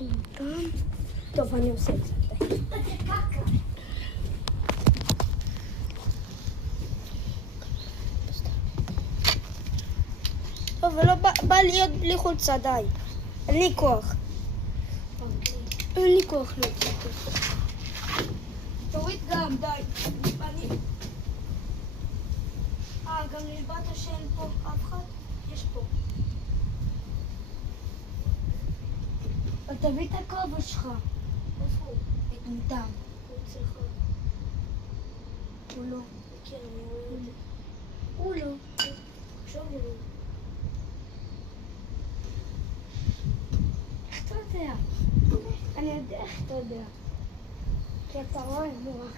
מטומטם. טוב, אני עושה את זה. טוב, ולא בא להיות בלי חולצה, די. אין לי כוח. אין לי כוח להוציא אותו. תוריד גם, די. גם נשבעת שאין פה אף אחד? יש פה. אבל תביא את הכובע שלך. איפה הוא? מטומטם. הוא אצלך. הוא לא. כן, אני רואה את זה. הוא לא. עכשיו הוא לא. איך אתה יודע? אני יודע איך אתה יודע. כי אתה רואה מוח.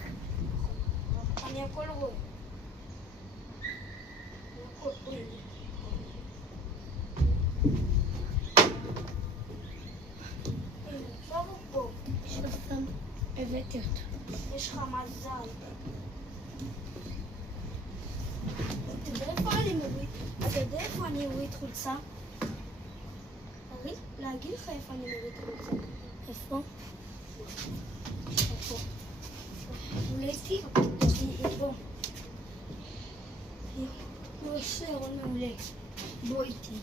אני הכל רואה. עכשיו הוא פה. שסתם הבאתי אותו. יש לך מזל. אתה יודע איפה אני מוריד חולצה? להגיד לך איפה אני מוריד חולצה. איפה? איפה? אולי איתי? פה. לא עושה רון מעולה. בוא איתי.